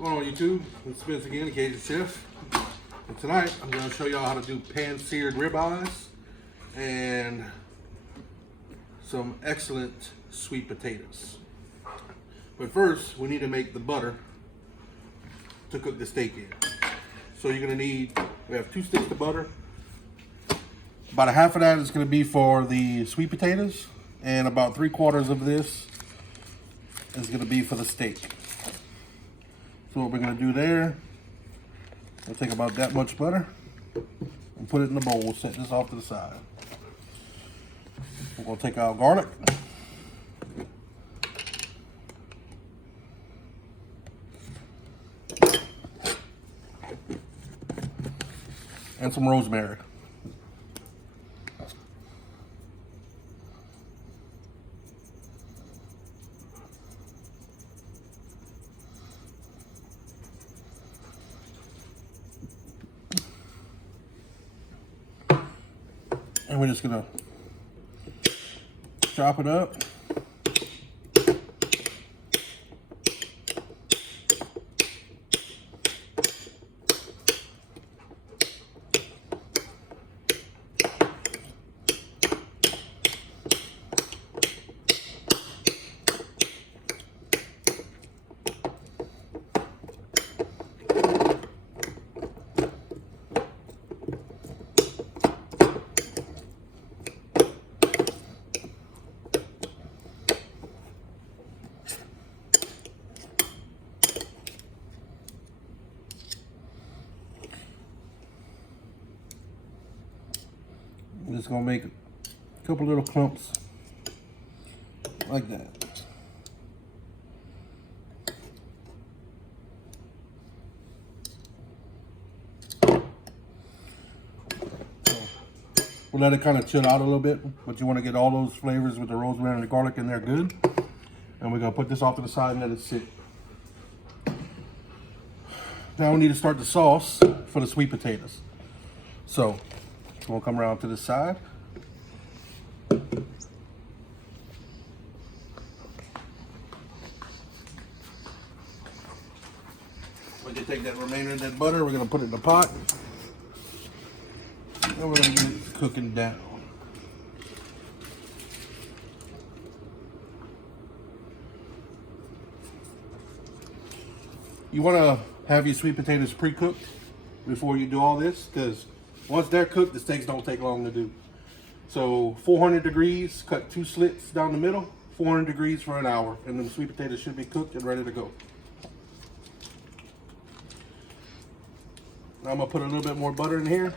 What's going on YouTube? It's Spence again, the Cajun Chef. And tonight I'm going to show y'all how to do pan-seared ribeyes and some excellent sweet potatoes. But first, we need to make the butter to cook the steak in. So you're going to need, we have 2 sticks of butter. About a half of that is going to be for the sweet potatoes, and about 3/4 of this is going to be for the steak. So what we're going to do there, we'll take about that much butter and put it in the bowl. We'll set this off to the side. We're going to take our garlic. And some rosemary. And we're just gonna chop it up. I'm just gonna make a couple little clumps like that. So we'll let it kind of chill out a little bit, but you want to get all those flavors with the rosemary and the garlic in there good. And we're gonna put this off to the side and let it sit. Now we need to start the sauce for the sweet potatoes. So we'll come around to the side. We can take that remainder of that butter, we're gonna put it in the pot. And we're gonna get it cooking down. You wanna have your sweet potatoes pre-cooked before you do all this, because once they're cooked, the steaks don't take long to do. So 400 degrees, cut 2 slits down the middle, 400 degrees for an hour, and then the sweet potatoes should be cooked and ready to go. Now I'm gonna put a little bit more butter in here.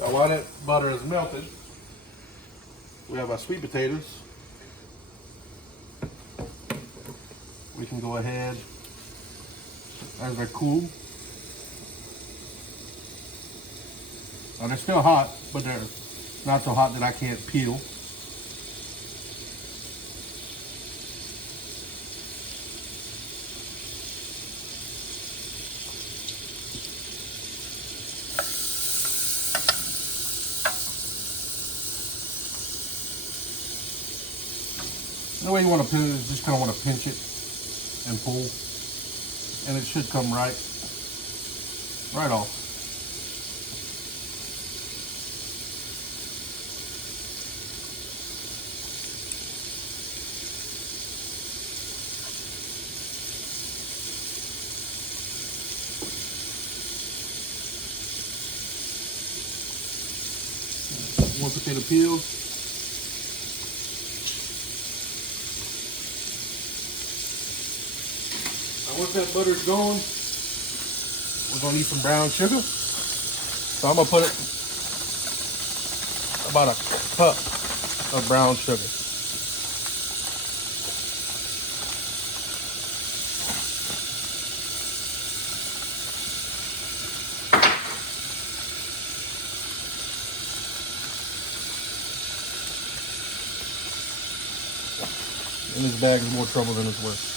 Now while that butter is melted, we have our sweet potatoes. We can go ahead as they're cool. Now they're still hot, but they're not so hot that I can't peel. The way you want to peel it is just kind of want to pinch it and pull, and it should come right off. One potato peeled. Once that butter's going, we're gonna need some brown sugar. So I'm gonna put about a cup of brown sugar. And this bag is more trouble than it's worth.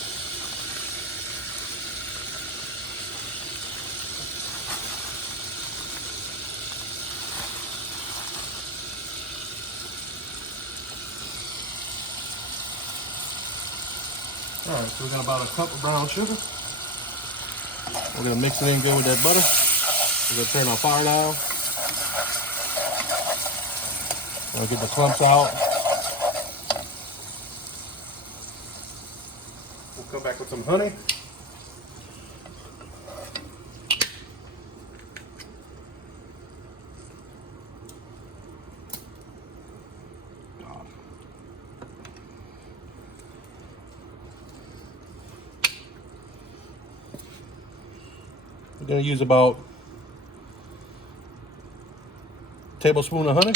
All right, so we got about a cup of brown sugar. We're gonna mix it in good with that butter. We're gonna turn our fire down. I'll get the clumps out. We'll come back with some honey. We're going to use about a tablespoon of honey.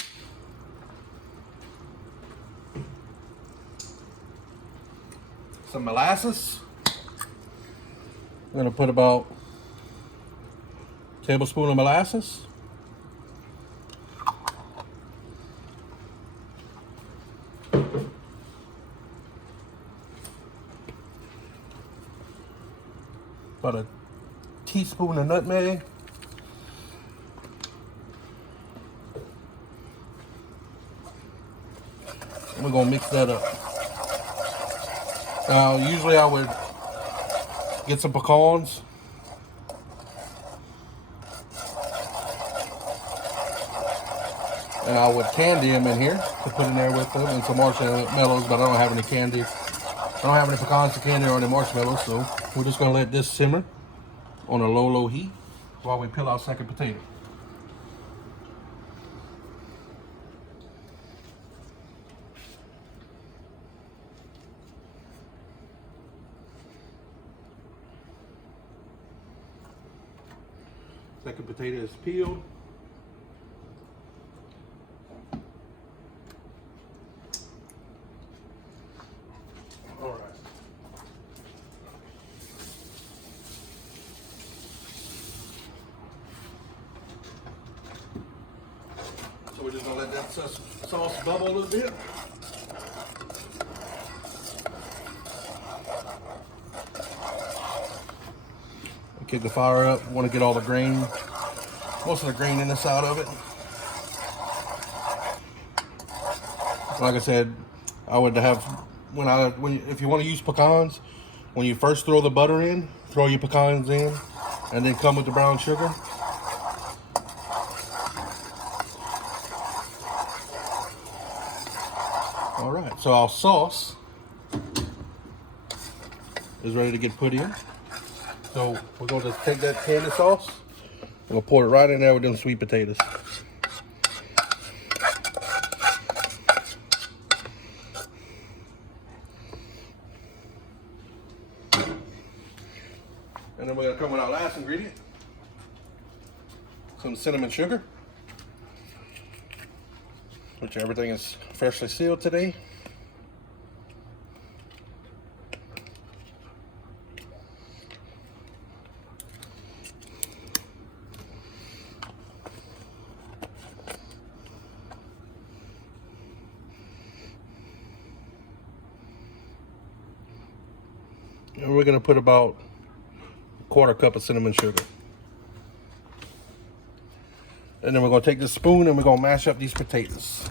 Some molasses. We're going to put about a tablespoon of molasses. About a teaspoon of nutmeg. And we're gonna mix that up. Now, usually I would get some pecans. And I would candy them in here to put in there with them, and some marshmallows, but I don't have any candy. I don't have any pecans to candy or any marshmallows, so we're just gonna let this simmer on a low heat while we peel our second potato. Second potato is peeled. All right. So we're just gonna let that sauce bubble a little bit. Kick the fire up. Want to get all the grain, most of the grain in the side of it. Like I said, I would have if you want to use pecans, when you first throw the butter in, throw your pecans in, and then come with the brown sugar. All right, so our sauce is ready to get put in. So we're going to take that candy sauce and we'll pour it right in there with them sweet potatoes. And then we're going to come with our last ingredient, some cinnamon sugar, which everything is freshly sealed today. And we're going to put about a quarter cup of cinnamon sugar. And then we're going to take this spoon and we're going to mash up these potatoes.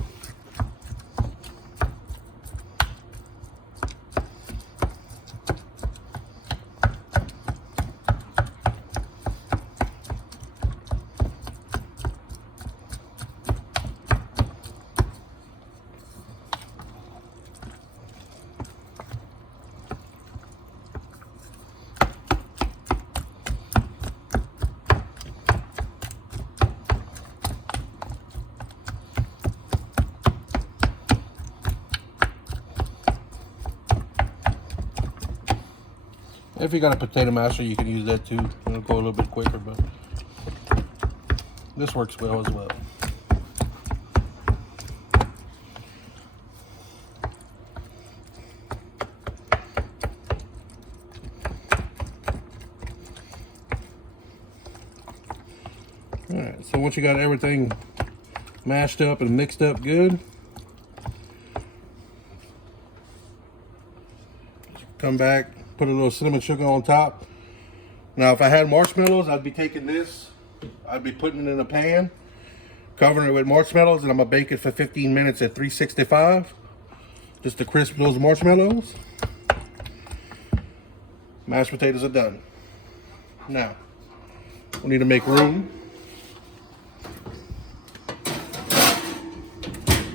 If you got a potato masher, you can use that too. It'll go a little bit quicker, but this works well as well. Alright, so once you got everything mashed up and mixed up good, come back, put a little cinnamon sugar on top. Now if I had marshmallows, I'd be taking this, I'd be putting it in a pan, covering it with marshmallows, and I'm gonna bake it for 15 minutes at 365 just to crisp those marshmallows. Mashed potatoes are done. Now, we need to make room.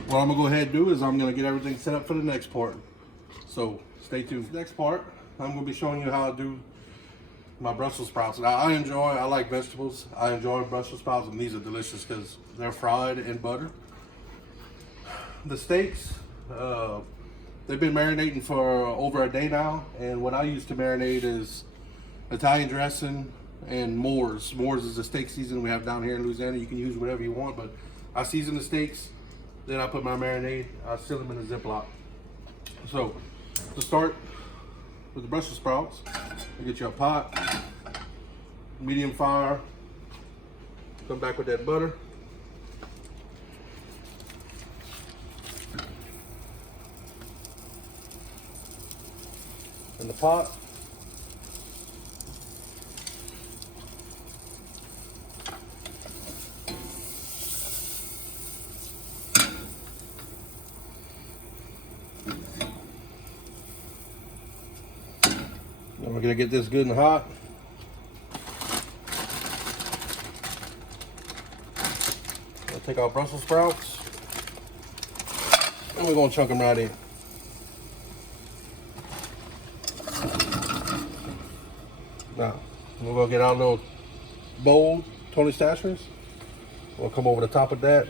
What I'm gonna go ahead and do is I'm gonna get everything set up for the next part. So stay tuned. Next part, I'm gonna be showing you how to do my Brussels sprouts. Now I like vegetables. I enjoy Brussels sprouts, and these are delicious because they're fried in butter. The steaks, they've been marinating for over a day now, and what I use to marinate is Italian dressing and Moors. Moors is the steak seasoning we have down here in Louisiana. You can use whatever you want, but I season the steaks, then I put my marinade, I seal them in a Ziploc. So, to start with the Brussels sprouts, you get you a pot, medium fire, come back with that butter. In the pot. Then we're gonna get this good and hot. We'll take our Brussels sprouts and we're gonna chunk them right in. Now, we're gonna get our little bowl, Tony Stashers. We'll come over the top of that.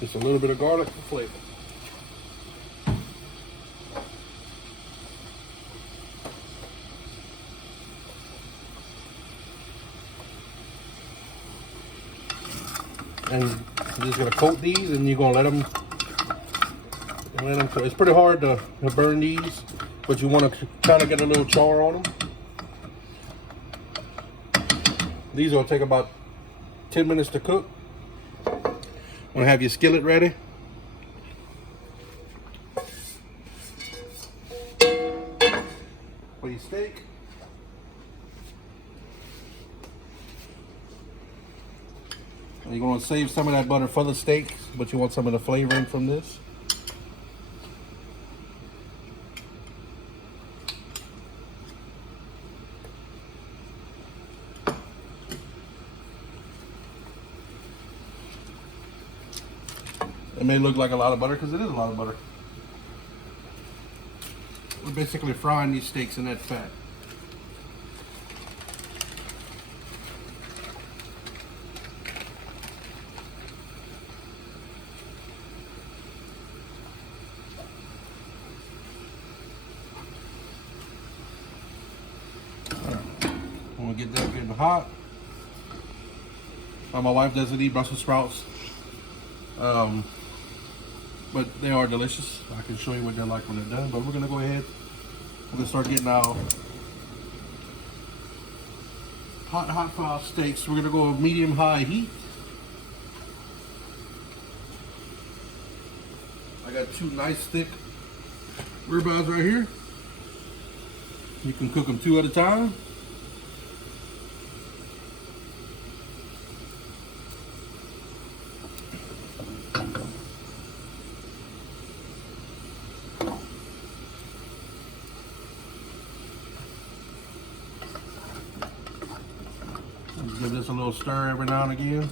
Just a little bit of garlic for flavor. And you're just gonna coat these, and you're gonna let them. It's pretty hard to burn these, but you want to kind of get a little char on them. These will take about 10 minutes to cook. Want to have your skillet ready. For your steak. And you're going to save some of that butter for the steak, but you want some of the flavoring from this. It may look like a lot of butter because it is a lot of butter. We're basically frying these steaks in that fat. I'm gonna get that getting hot. My wife doesn't eat Brussels sprouts. But they are delicious. I can show you what they're like when they're done. But we're gonna go ahead. We're gonna start getting our hot for our steaks. We're gonna go medium high heat. I got two nice thick ribeyes right here. You can cook them 2 at a time. Give this a little stir every now and again.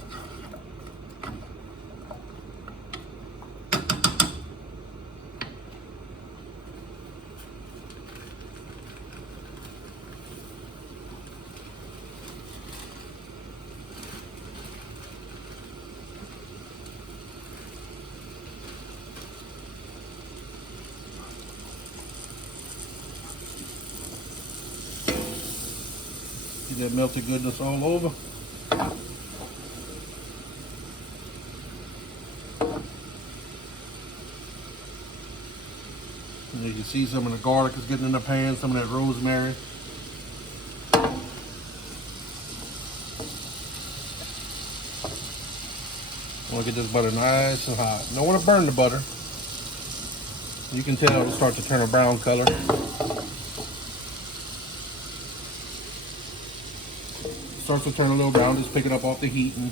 Get that melted goodness all over. And you can see some of the garlic is getting in the pan, some of that rosemary. I want to get this butter nice and hot. Don't want to burn the butter. You can tell it'll start to turn a brown color. starts to turn a little brown, just pick it up off the heat and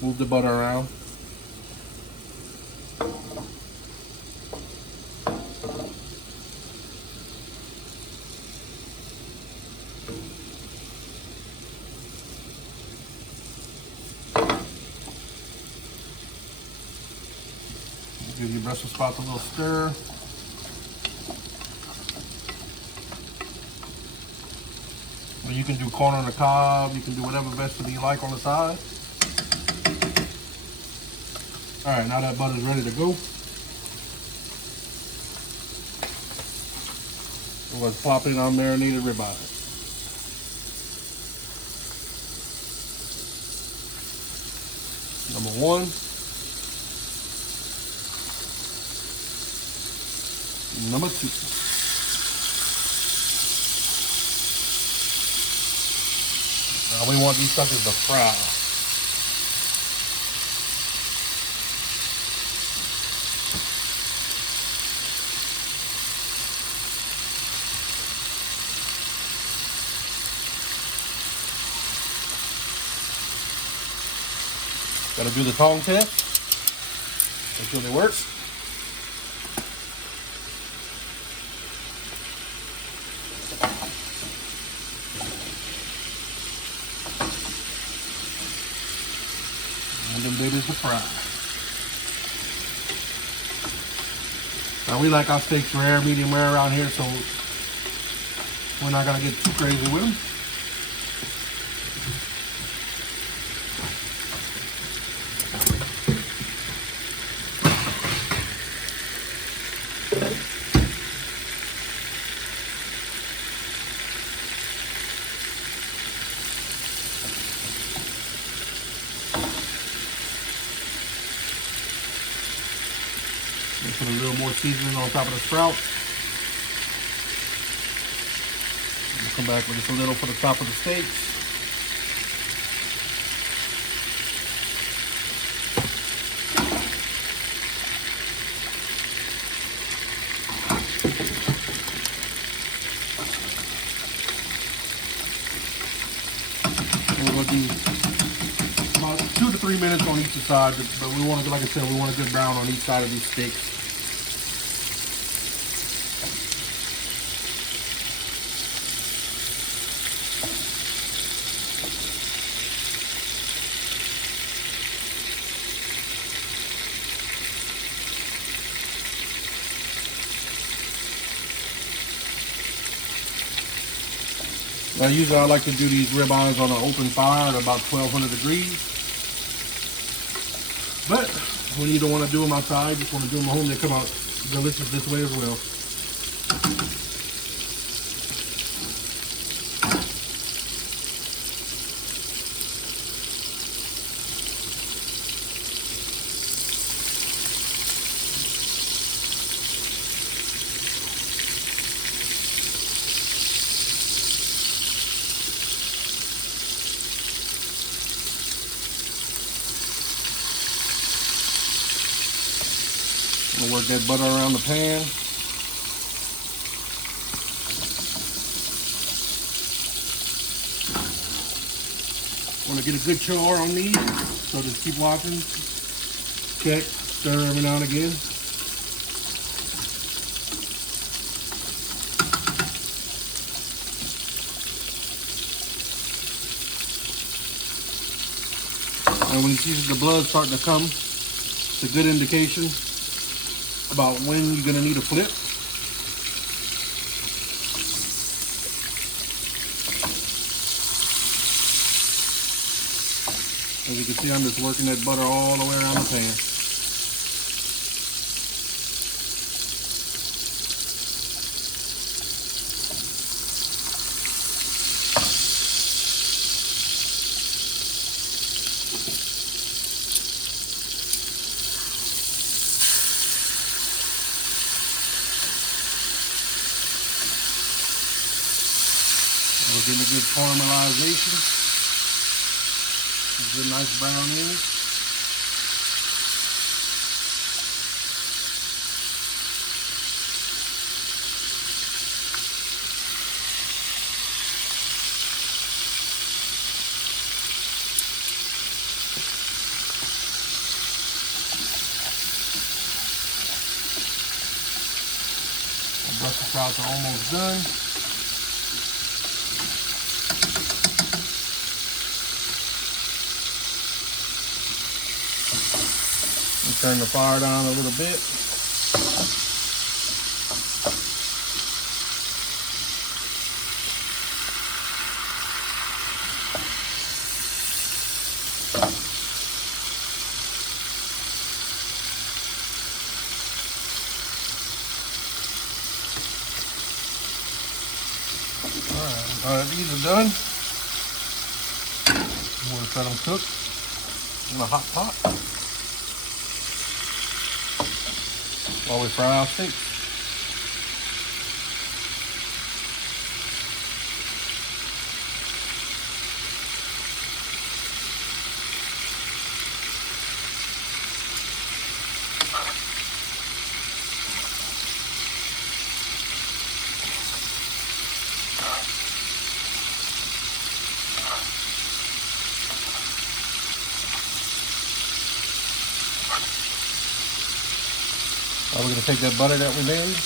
move the butter around. Give your Brussels sprouts a little stir. Or you can do corn on the cob. You can do whatever vegetable you like on the side. All right, now that butter's ready to go. We're going to plop in our marinated ribeye. Number one. Number two. Now we want these suckers to fry. Gotta do the tong test. Make sure they work. And them babies to fry. Now we like our steaks rare, medium rare around here, so we're not gonna get too crazy with them. Put a little more seasoning on top of the sprout. We'll come back with just a little for the top of the steaks. And we're going to do about 2 to 3 minutes on each side, but we want to, like I said, we want a good brown on each side of these steaks. Now usually I like to do these ribeyes on an open fire at about 1200 degrees. But when you don't want to do them outside, just want to do them at home, they come out delicious this way as well. We'll work that butter around the pan. Want to get a good char on these, so just keep watching. Check, stir every now and again. And when you see the blood starting to come, it's a good indication about when you're gonna need a flip. As you can see, I'm just working that butter all the way around the pan. We're getting a good caramelization. A good nice brown image. Brussels sprouts are almost done. Turn the fire down a little bit. Alright, these are done. I'm going to let them cook in a hot pot while we fry our steak. We're going to take that butter that we made.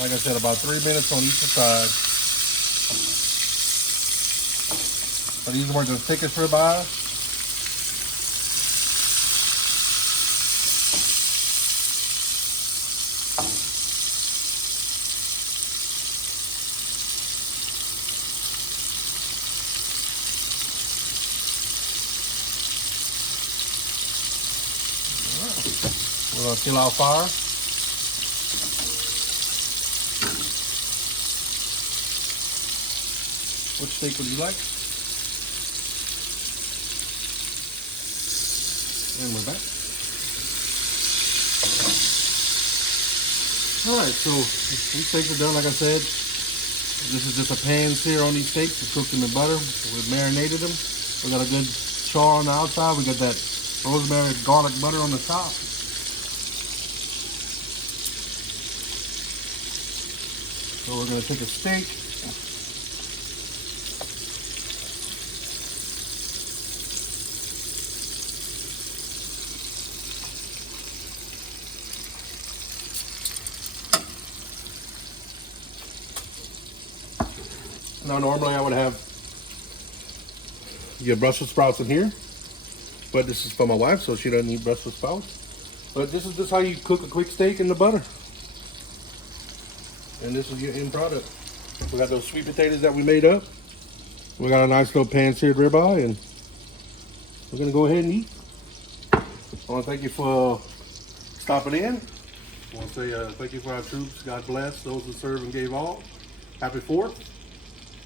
Like I said, about 3 minutes on each side. So these were the thickest ribeyes. We're going to kill our fire. Which steak would you like? And we're back. Alright, so these steaks are done, like I said. This is just a pan sear on these steaks. We cooked them in butter. We marinated them. We got a good char on the outside. We got that rosemary garlic butter on the top. So we're going to take a steak. Now normally I would have your Brussels sprouts in here, but this is for my wife, so she doesn't eat Brussels sprouts. But this is just how you cook a quick steak in the butter. And this is your end product. We got those sweet potatoes that we made up. We got a nice little pan-seared ribeye, and we're gonna go ahead and eat. I want to thank you for stopping in. I want to say thank you for our troops. God bless those who serve and gave all. Happy 4th.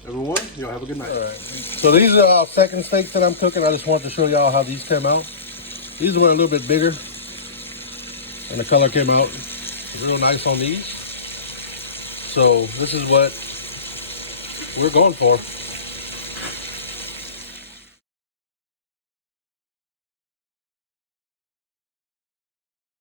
Everyone, y'all have a good night. All right. So these are our second steaks that I'm cooking. I just wanted to show y'all how these came out. These were a little bit bigger, and the color came out real nice on these. So this is what we're going for.